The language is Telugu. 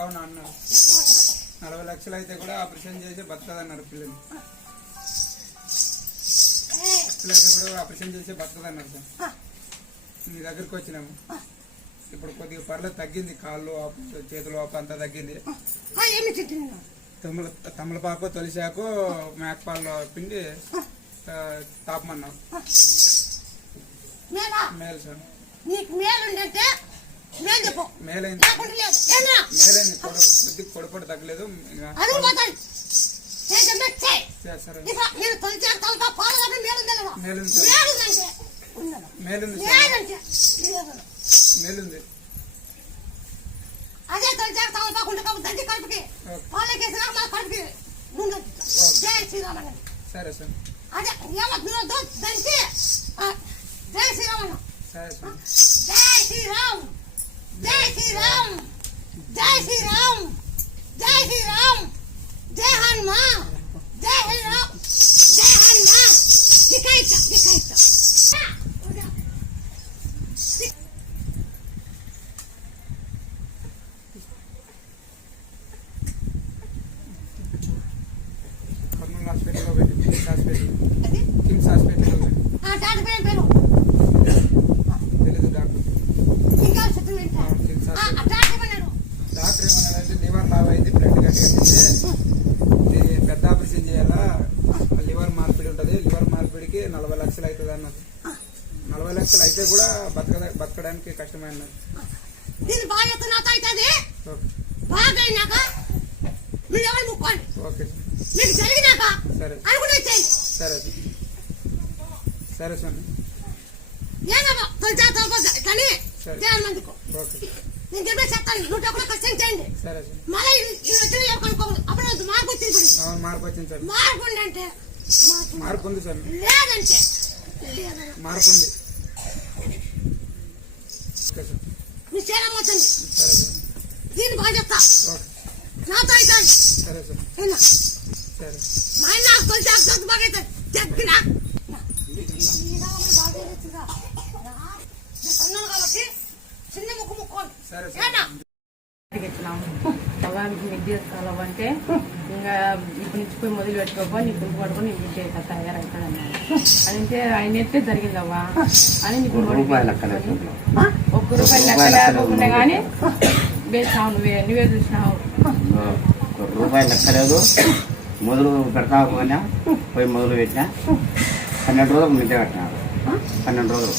అవును అన్నారు. 40 లక్షలు అయితే కూడా ఆపరేషన్ చేసి బతకదన్నారు పిల్లలు. అయితే కూడా ఆపరేషన్ చేసి బతకదన్నారు సార్. మీ దగ్గరికి వచ్చినాము. ఇప్పుడు కొద్దిగా పర్లేదు తగ్గింది. కాళ్ళు చేతులు అంతా తగ్గింది. తమలపాకు తొలిసాకు మేకపాలు పిండి తాపమన్నావు. మేలు సార్. మేలైంది. కొద్ది పొడిపొడి తగ్గలేదు. మేలుంది. అదే తొలిచాక తమలపాకుండా దంచి కడుపుకి పాలకేసినా మన కడుపుకి జై శ్రీరామన్న. సరే సార్. అదే దంచి జై శ్రీరామన్న. సరే సార్. జై శ్రీరామ్, జై శ్రీరామ్, జై శ్రీరామ్, జై శ్రీరామ్, జై హనుమా, జై శ్రీరామ్, జై హనుమా. దికాయిత దికాయిత హాస్పిటల్లో పెట్టి కిమ్స్ హాస్పిటల్లో తెలీదు డాక్టర్. డాక్టర్ ఏమన్నాడంటే లివర్ లావ్ అయింది, బ్లడ్ కట్టింది, పెద్ద ఆపరేషన్ చేయాలా, లివర్ మార్పిడి ఉంటుంది, లివర్ మార్పిడికి 40 లక్షలు అవుతుంది అన్నది. 40 లక్షలు అయితే కూడా బతకడానికి కష్టమైన. ఓకే సరే సరే సరే స్వామి. మార్పు వచ్చింది సార్. మార్పు ఉంది సార్. మార్పు ఉంది. సరే సార్. దీన్ని బాగా చెప్తా నాతో అవుతాను. సరే సార్. సరే. మా ఆయన తొలిచాక బాగా అవుతుంది చెప్పినా కాబట్టి చిన్న ముక్కు ముక్కోండి. మగానికి మిద్ది అంటే ఇంకా ఇప్పుడు నుంచి పోయి మొదలు పెట్టుకోపో నీ గుంపు పడుకొని నీ బిడ్డ తయారవుతాడన్నారు. అదంటే ఆయన ఎట్టే జరిగిందవ్వా అని నీకు ₹1 లేకుండా కానీ వేసావు. నువ్వే చూసినావు. ₹1 లెక్కలేదు. మొదలు పెడతావు కానీ పోయి మొదలు పెట్టినా 12 రోజులకు మిద్ద పెట్టినారు. 12 రోజులు